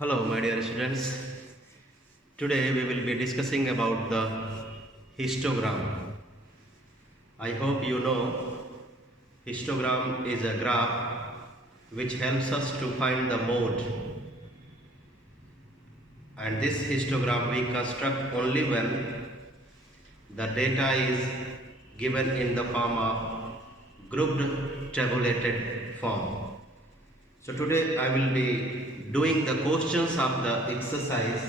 Hello, my dear students. Today we will be discussing about the histogram. I hope you know histogram is a graph which helps us to find the mode, and this histogram we construct only when the data is given in the form of grouped tabulated form. So today I will be doing the questions of the exercise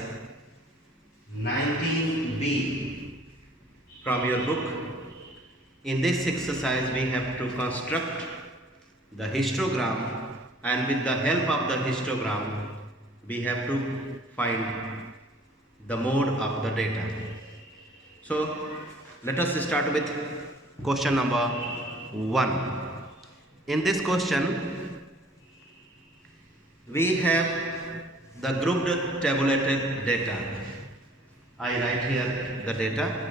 19b from your book. In this exercise we have to construct the histogram, and with the help of the histogram we have to find the mode of the data. So let us start with question number 1. In this question we have the grouped tabulated data. I write here the data.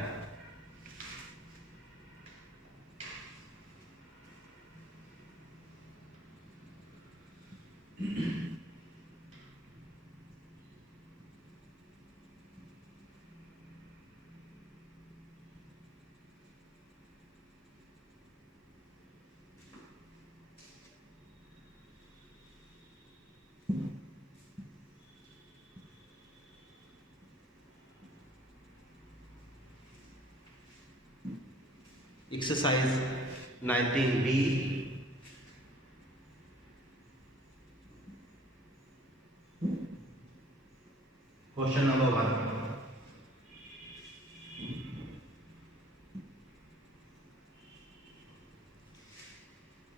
Exercise 19b. Question number 1.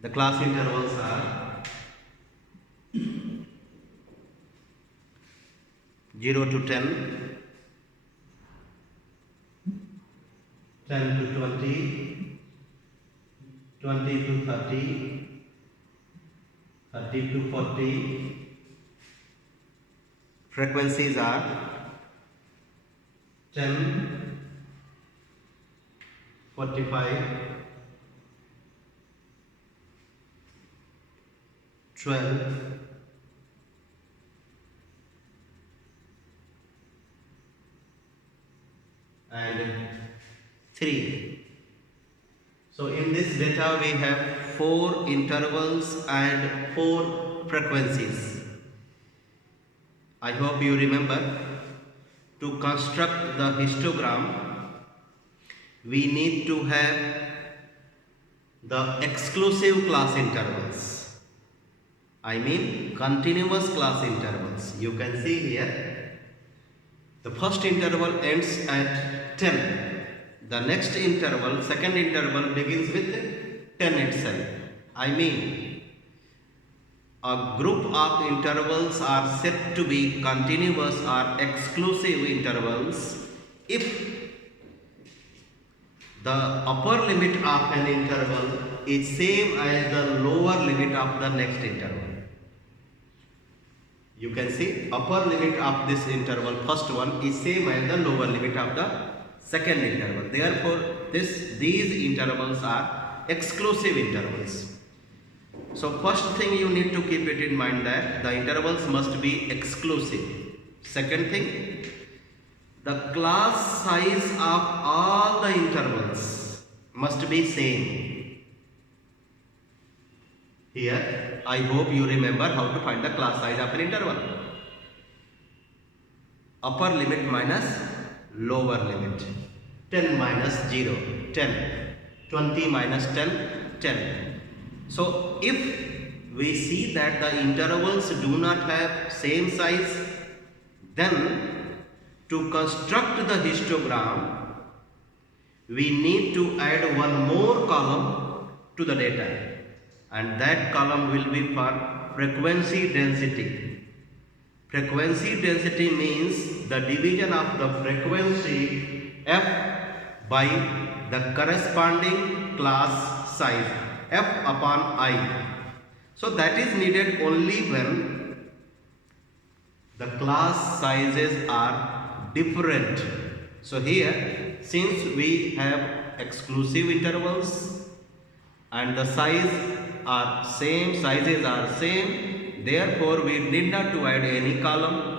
The class intervals are 0 to 10, 10 to 20, 20 to 30, 30 to 40. Frequencies are 10, 45, 12, and 3. So in this data we have 4 intervals and 4 frequencies. I hope you remember, to construct the histogram we need to have the exclusive class intervals. I mean continuous class intervals. You can see here the first interval ends at 10. The next interval, second interval, begins with 10 itself. I mean a group of intervals are said to be continuous or exclusive intervals if the upper limit of an interval is same as the lower limit of the next interval. You can see upper limit of this interval, first one, is same as the lower limit of the second interval. Therefore, these intervals are exclusive intervals. So first thing you need to keep it in mind that the intervals must be exclusive. Second thing, the class size of all the intervals must be same. Here, I hope you remember how to find the class size of an interval. Upper limit minus lower limit. 10 minus 0, 10. 20 minus 10, 10. So if we see that the intervals do not have same size, then to construct the histogram we need to add one more column to the data, and that column will be for frequency density. Frequency density means the division of the frequency f by the corresponding class size f upon I. So that is needed only when the class sizes are different. So here, since we have exclusive intervals and the sizes are same, Therefore, we need not to add any column.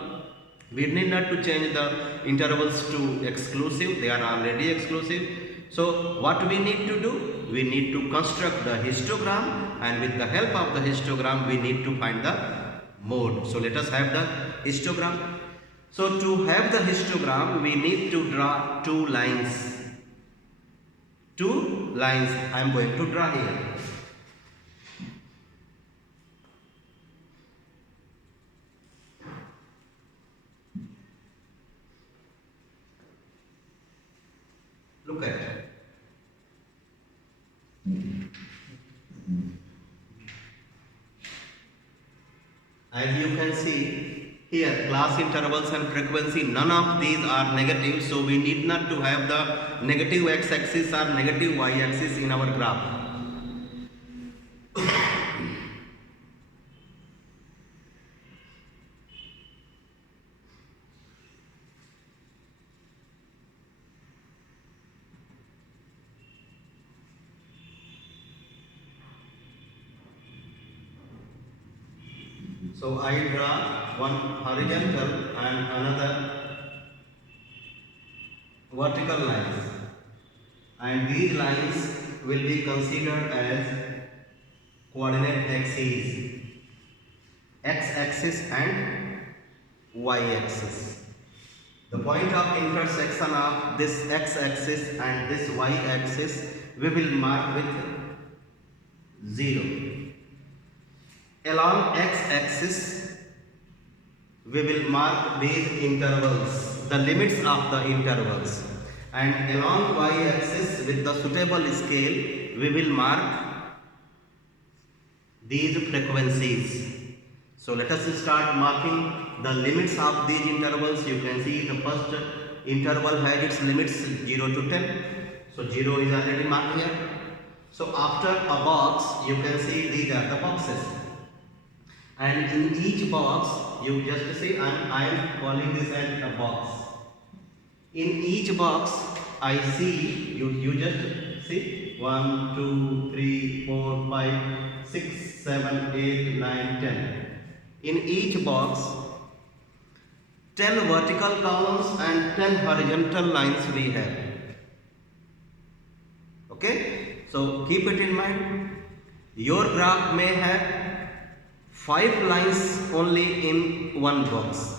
We need not to change the intervals to exclusive. They are already exclusive. So what we need to do? We need to construct the histogram, and with the help of the histogram we need to find the mode. So let us have the histogram. So to have the histogram we need to draw two lines. Two lines I am going to draw here. Look at it. As you can see here, class intervals and frequency, none of these are negative, so we need not to have the negative x-axis or negative y-axis in our graph. So I draw one horizontal and another vertical lines, and these lines will be considered as coordinate axes, x-axis and y-axis. The point of intersection of this x-axis and this y-axis we will mark with 0. Along x-axis we will mark these intervals, the limits of the intervals, and along y-axis with the suitable scale we will mark these frequencies. So let us start marking the limits of these intervals. You can see the first interval has its limits 0 to 10. So 0 is already marked here. So after a box you can see these are the boxes. And in each box, you just say, I am calling this as a box. In each box, I see, you just see 1, 2, 3, 4, 5, 6, 7, 8, 9, 10. In each box, 10 vertical columns and 10 horizontal lines we have. Okay? So keep it in mind. Your graph may have 5 lines only in one box,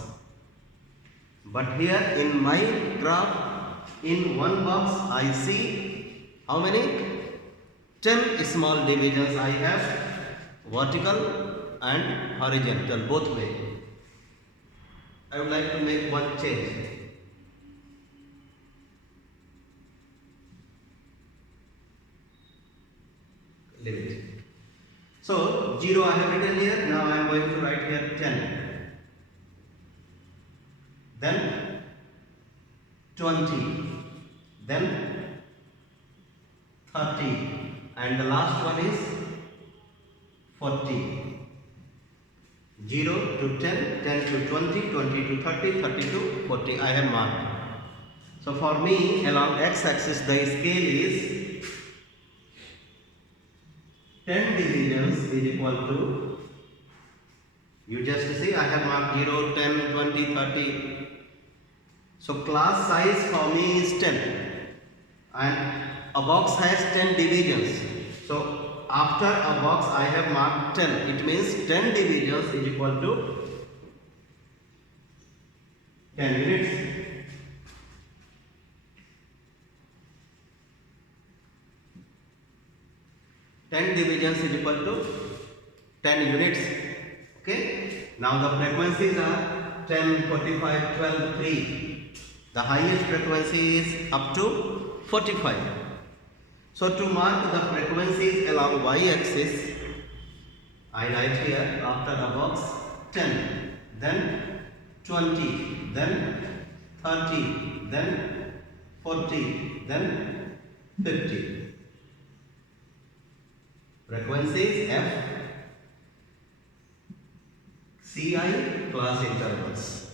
but here in my graph, in one box I see how many? 10 small divisions I have, vertical and horizontal, both way. I would like to make one change. Leave it. So 0 I have written here, now I am going to write here 10, then 20, then 30, and the last one is 40. 0 to 10, 10 to 20, 20 to 30, 30 to 40 I have marked. So for me along x-axis the scale is 10 divisions is equal to, you just see I have marked 0, 10, 20, 30. So class size for me is 10 and a box has 10 divisions. So after a box I have marked 10. It means 10 divisions is equal to 10 units. Ten divisions is equal to 10 units. Okay. Now the frequencies are 10, 45, 12, 3. The highest frequency is up to 45. So to mark the frequencies along y-axis, I write here after the box 10, then 20, then 30, then 40, then 50. Frequencies F, Ci class intervals.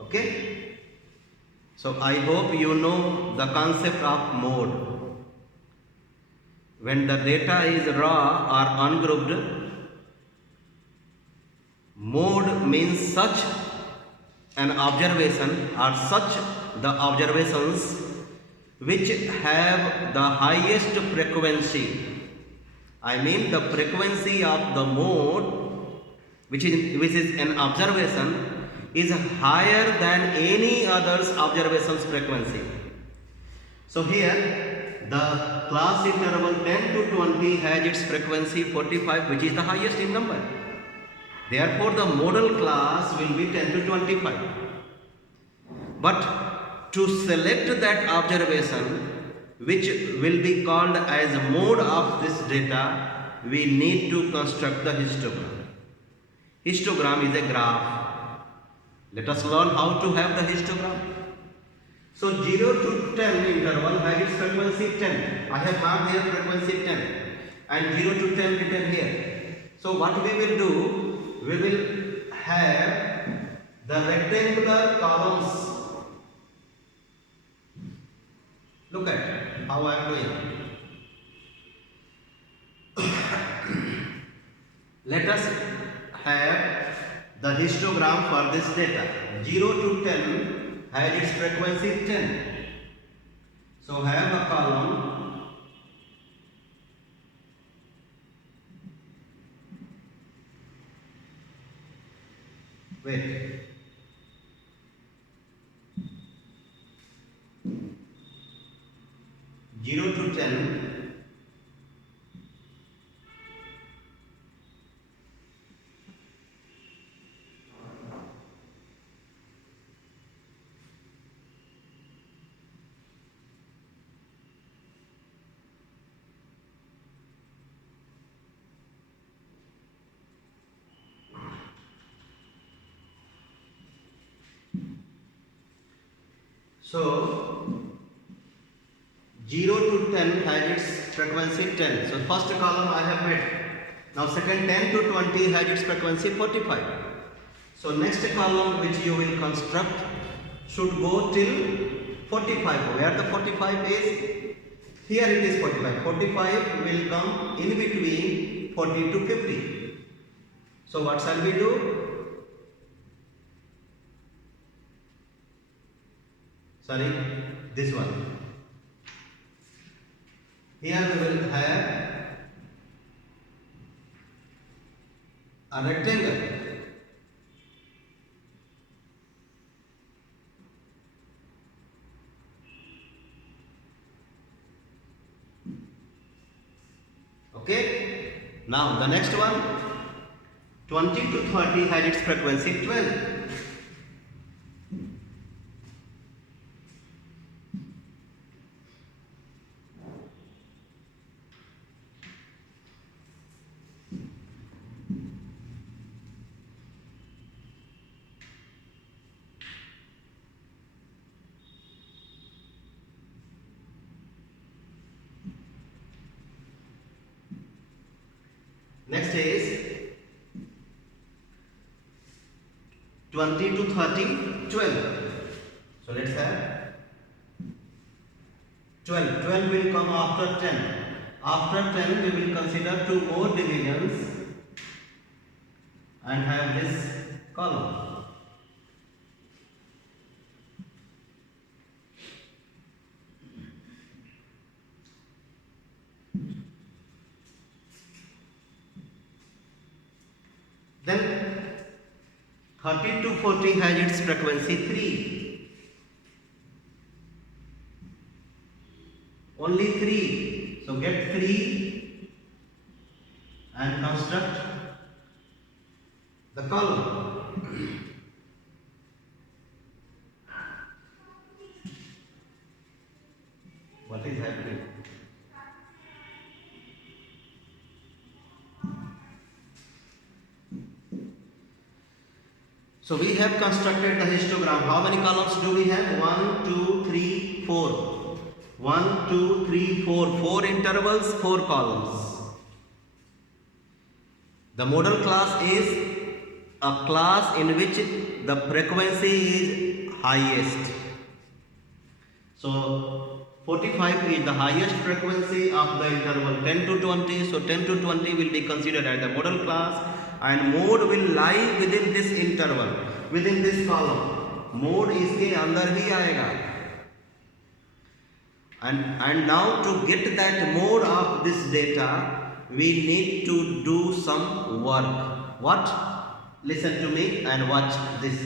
Okay. So I hope you know the concept of mode. when the data is raw or ungrouped, mode means such an observation or such the observations which have the highest frequency. I mean the frequency of the mode which is an observation is higher than any other's observation's frequency. So here the class interval 10 to 20 has its frequency 45, which is the highest in number. Therefore the modal class will be 10 to 25. But to select that observation which will be called as mode of this data, we need to construct the histogram. Histogram is a graph. Let us learn how to have the histogram. So 0 to 10 interval has its frequency 10. I have marked here frequency 10 and 0 to 10 written here. So what we will do, we will have the rectangular columns. Look at how I am doing. Let us have the histogram for this data. 0 to 10 has its frequency 10. So have a column wait 0 to 10 So 0 to 10 has its frequency 10. So first column I have made. Now second 10 to 20 has its frequency 45. So next column which you will construct should go till 45. Where the 45 is? Here it is 45. 45 will come in between 40 to 50. So what shall we do? Sorry, this one. Here we will have a rectangle. Okay. Now the next one, 20 to 30 has its frequency 12. Next is 20 to 30, 12. So let's have 12. 12 will come after 10. After 10 we will consider 2 more divisions and have this column. Then 30 to 40 has its frequency 3. Only 3. So get 3 and construct the column. What is happening? So we have constructed the histogram. How many columns do we have? 1, 2, 3, 4. 1, 2, 3, 4. 4 intervals, 4 columns. The modal class is a class in which the frequency is highest. So 45 is the highest frequency of the interval 10 to 20. So 10 to 20 will be considered as the modal class, and mode will lie within this interval, within this column. Mode इसके अंदर ही आएगा. And now to get that mode of this data, we need to do some work. What? Listen to me and watch this.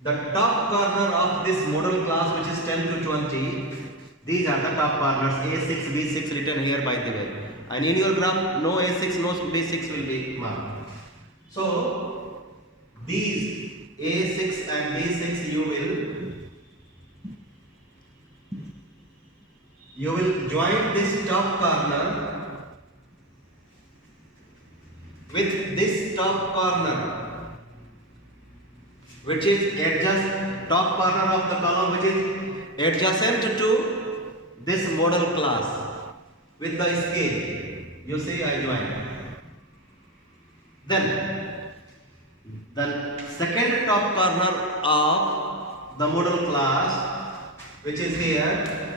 The top corner of this modal class, which is 10 to 20, these are the top corners, A6, B6 written here by the way. And in your graph, no A6, no B6 will be marked. So, these A6 and B6 you will join this top corner with this top corner, which is top corner of the column which is adjacent to this modal class with the scale. You see, I join. Then the second top corner of the modal class, which is here,